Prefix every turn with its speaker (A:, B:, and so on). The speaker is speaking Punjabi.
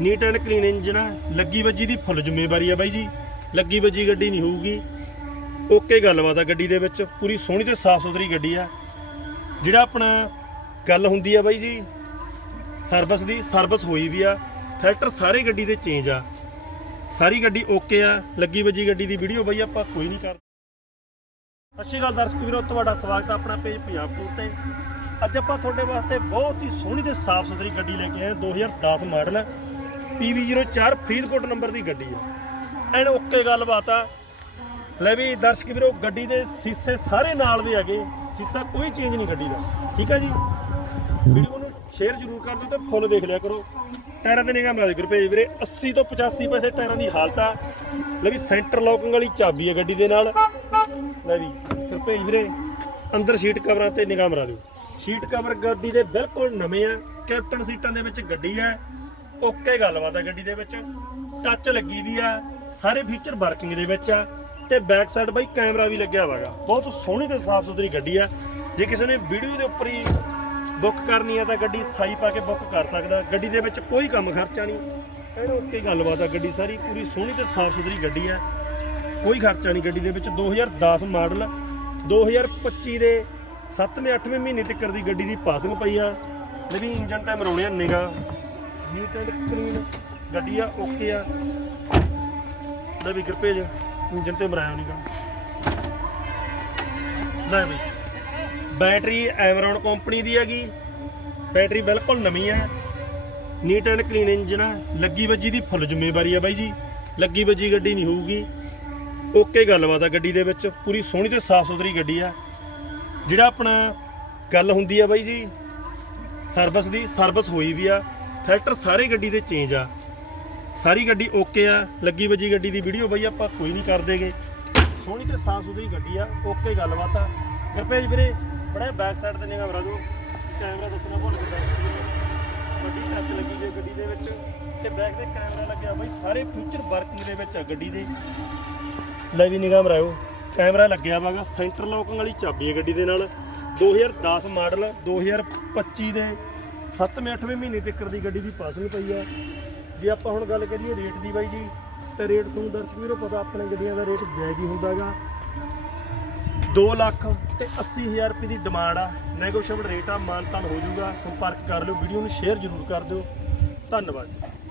A: ਨੀਟ ਐਂਡ ਕਲੀਨ ਇੰਜਨ ਆ ਲੱਗੀ ਵੱਜੀ ਦੀ ਫੁੱਲ ਜ਼ਿੰਮੇਵਾਰੀ ਆ ਬਾਈ ਜੀ। ਲੱਗੀ ਵੱਜੀ ਗੱਡੀ ਨਹੀਂ ਹੋਊਗੀ। ਓਕੇ ਗੱਲਬਾਤ ਆ ਗੱਡੀ ਦੇ ਵਿੱਚ, ਪੂਰੀ ਸੋਹਣੀ ਤੇ ਸਾਫ਼ ਸੁਥਰੀ ਗੱਡੀ ਆ। ਜਿਹੜਾ ਆਪਣਾ ਗੱਲ ਹੁੰਦੀ ਆ ਬਾਈ ਜੀ, ਸਰਵਿਸ ਦੀ, ਸਰਵਿਸ ਹੋਈ ਵੀ ਆ। ਫਿਲਟਰ ਸਾਰੇ ਗੱਡੀ ਦੇ ਚੇਂਜ ਆ। ਸਾਰੀ ਗੱਡੀ ਓਕੇ ਆ, ਲੱਗੀ ਵੱਜੀ ਗੱਡੀ ਦੀ ਵੀਡੀਓ ਬਾਈ ਆਪਾਂ ਕੋਈ ਨਹੀਂ ਕਰ ਸਤਿ ਸ਼੍ਰੀ ਅਕਾਲ ਦਰਸ਼ਕ ਵੀਰੋ, ਤੁਹਾਡਾ ਸਵਾਗਤ ਹੈ ਆਪਣਾ ਪੇਜ ਪੰਜਾਬ ਟੂਰ ਤੇ। ਅੱਜ ਆਪਾਂ ਤੁਹਾਡੇ ਵਾਸਤੇ ਬਹੁਤ ਹੀ ਸੋਹਣੀ ਤੇ ਸਾਫ਼ ਸੁਥਰੀ ਗੱਡੀ ਲੈ ਕੇ ਆਏ ਹਾਂ 2010 ਮਾਡਲ। PV04 ਫਰੀਦਕੋਟ ਨੰਬਰ ਦੀ ਗੱਡੀ ਹੈ। ਐਨ ਓਕੇ ਗੱਲਬਾਤ ਆ। ਲੈ ਵੀ ਦਰਸ਼ਕ ਵੀਰੋ, ਗੱਡੀ ਦੇ ਸੀਸੇ ਸਾਰੇ ਨਾਲ ਦੇ ਹੈਗੇ। ਸੀਸਾ ਕੋਈ ਚੇਂਜ ਨਹੀਂ ਗੱਡੀ ਦਾ। ਠੀਕ ਹੈ ਜੀ? ਵੀਡੀਓ ਨੂੰ ਸ਼ੇਅਰ ਜ਼ਰੂਰ ਕਰ ਦਿਓ ਤੇ ਫੁੱਲ ਦੇਖ ਲਿਆ ਕਰੋ। ਟਾਇਰਾਂ ਦੇ ਨਿਗਾਹ ਮਾਰ ਕਰੋ ਭੇਜ ਵੀਰੇ। 80 ਤੋਂ 85 ਪੈਸੇ ਟਾਇਰਾਂ ਦੀ ਹਾਲਤ ਆ। ਲੈ ਵੀ ਸੈਂਟਰ ਲੌਕਿੰਗ ਵਾਲੀ ਚਾਬੀ ਹੈ ਗੱਡੀ ਦੇ ਨਾਲ। ਲੈ ਵੀ ਫਿਰ ਵੀਰੇ, ਅੰਦਰ ਸੀਟ ਕਵਰਾਂ ਤੇ ਨਿਗਾਹ ਮਰਾ ਦਿਓ। ਸੀਟ ਕਵਰ ਗੱਡੀ ਦੇ ਬਿਲਕੁਲ ਨਵੇਂ ਆ। ਕੈਪਟਨ ਸੀਟਾਂ ਦੇ ਵਿੱਚ ਗੱਡੀ ਹੈ। ਓਕੇ ਗੱਲਬਾਤ ਆ ਗੱਡੀ ਦੇ ਵਿੱਚ। ਟੱਚ ਲੱਗੀ ਵੀ ਆ, ਸਾਰੇ ਫੀਚਰ ਵਰਕਿੰਗ ਦੇ ਵਿੱਚ ਆ ਤੇ ਬੈਕ ਸਾਈਡ ਬਾਈ ਕੈਮਰਾ ਵੀ ਲੱਗਿਆ ਹੋਇਆਗਾ ਬਹੁਤ ਸੋਹਣੀ ਤੇ ਸਾਫ਼ ਸੁਥਰੀ ਗੱਡੀ ਆ। ਜੇ ਕਿਸੇ ਨੇ ਵੀਡੀਓ ਦੇ ਉੱਪਰ ਹੀ ਬੁੱਕ ਕਰਨੀ ਆ ਤਾਂ ਗੱਡੀ ਸਾਈ ਪਾ ਕੇ ਬੁੱਕ ਕਰ ਸਕਦਾ। ਗੱਡੀ ਦੇ ਵਿੱਚ ਕੋਈ ਕੰਮ ਖਰਚਾ ਨਹੀਂ। ਐਨ ਓਕੇ ਗੱਲਬਾਤ ਆ ਗੱਡੀ ਸਾਰੀ। ਪੂਰੀ ਸੋਹਣੀ ਤੇ ਸਾਫ਼ ਸੁਥਰੀ ਗੱਡੀ ਆ। ਕੋਈ ਖਰਚਾ ਨਹੀਂ ਗੱਡੀ ਦੇ ਵਿੱਚ। 2010 ਮਾਡਲ 2025 ਦੇ 7ਵੇਂ 8ਵੇਂ ਮਹੀਨੇ ਤੱਕ ਦੀ ਗੱਡੀ ਦੀ ਪਾਸਿੰਗ ਪਈ ਆ। ਮੇਰੀ ਇੰਜਨ ਟਾਈਮ ਰੋਣਿਆ ਨਿਗਾ। ਨੀਟ ਐਂਡ ਕਲੀਨ ਗੱਡੀ ਆ ਓਕੇ ਆ ਲੈ ਵੀ ਕਿਰਪੇ ਜ ਇੰਜਨ ਤੇ ਮਰਾਇਆ ਨਿਗਾ ਲੈ ਵੀ, ਬੈਟਰੀ ਐਵਰੋਨ ਕੰਪਨੀ ਦੀ ਹੈਗੀ। ਬੈਟਰੀ ਬਿਲਕੁਲ ਨਵੀਂ ਹੈ। ਨੀਟ ਐਂਡ ਕਲੀਨ ਇੰਜਨ ਆ ਲੱਗੀ ਵੱਜੀ ਦੀ ਫੁੱਲ ਜ਼ਿੰਮੇਵਾਰੀ ਆ ਬਾਈ ਜੀ। ਲੱਗੀ ਵੱਜੀ ਗੱਡੀ ਨਹੀਂ ਹੋਊਗੀ। ਓਕੇ ਗੱਲਬਾਤ ਆ ਗੱਡੀ ਦੇ ਵਿੱਚ। ਪੂਰੀ ਸੋਹਣੀ ਤੇ ਸਾਫ਼ ਸੁਥਰੀ ਗੱਡੀ ਆ। ਜਿਹੜਾ ਆਪਣਾ ਗੱਲ ਹੁੰਦੀ ਆ ਬਾਈ ਜੀ, ਸਰਵਿਸ ਦੀ, ਸਰਵਿਸ ਹੋਈ ਵੀ ਆ। ਫਿਲਟਰ ਸਾਰੇ ਗੱਡੀ ਦੇ ਚੇਂਜ ਆ। ਸਾਰੀ ਗੱਡੀ ਓਕੇ ਆ। ਲੱਗੀ ਵੱਜੀ ਗੱਡੀ ਦੀ ਵੀਡੀਓ ਬਾਈ ਆਪਾਂ ਕੋਈ ਨਹੀਂ ਕਰ ਦੇਗੇ। ਸੋਹਣੀ ਤੇ ਸਾਫ਼ ਸੁਥਰੀ ਗੱਡੀ ਆ ਓਕੇ ਗੱਲਬਾਤ ਆ। ਗੁਰਪੇਜ ਵੀਰੇ, ਬੜਾ ਬੈਕ ਸਾਈਡ ਤੇ ਨਿਗਾਹ ਮਰਾ ਦਿਓ। ਕੈਮਰਾ ਦੱਸਣਾ ਭੁੱਲ ਗਿਆ ਗੱਡੀ ਟੱਚ ਲੱਗੀ ਜੇ ਗੱਡੀ ਦੇ ਵਿੱਚ। ਤੇ ਬੈਕ ਤੇ ਕੈਮਰਾ ਲੱਗਿਆ ਬਾਈ, ਸਾਰੇ ਫਿਊਚਰ ਵਰਕਿੰਗ ਦੇ ਵਿੱਚ ਆ ਗੱਡੀ ਦੇ। ਲੈ ਵੀ ਨਿਗਾਹ ਮਰਾਇਓ ਕੈਮਰਾ ਲੱਗਿਆ ਵਾਗਾ ਸੈਂਟਰ ਲੌਕਿੰਗ ਵਾਲੀ ਚਾਬੀ ਹੈ ਗੱਡੀ ਦੇ ਨਾਲ। 2010 ਮਾਡਲ 2025 ਦੇ। 7ਵੇਂ 8ਵੇਂ ਮਹੀਨੇ ਤੱਕ ਦੀ ਗੱਡੀ ਦੀ ਪਾਸਿੰਗ ਪਈ ਆ। ਜੇ ਆਪਾਂ ਹੁਣ ਗੱਲ ਕਰੀਏ ਰੇਟ ਦੀ ਬਾਈ ਜੀ, ਤੇ ਰੇਟ ਤੁਹਾਨੂੰ ਦਰਸ਼ਕ ਵੀਰੋ ਪਤਾ ਆਪਣੇ ਗੱਡੀਆਂ ਦਾ ਰੇਟ ਜਾਇਜ਼ ਹੀ ਹੁੰਦਾਗਾ। 2 ਲੱਖ ਤੇ 80 ਹਜ਼ਾਰ ਰੁਪਏ ਦੀ ਡਿਮਾਂਡ ਆ। ਨੈਗੋਸ਼ੀਏਬਲ ਰੇਟ ਆ, ਮਾਨਤਾਨ ਹੋ ਜਾਊਗਾ। ਸੰਪਰਕ ਕਰ ਲਿਓ, ਵੀਡੀਓ ਨੂੰ ਸ਼ੇਅਰ ਜ਼ਰੂਰ ਕਰ ਦਿਓ। ਧੰਨਵਾਦ ਜੀ।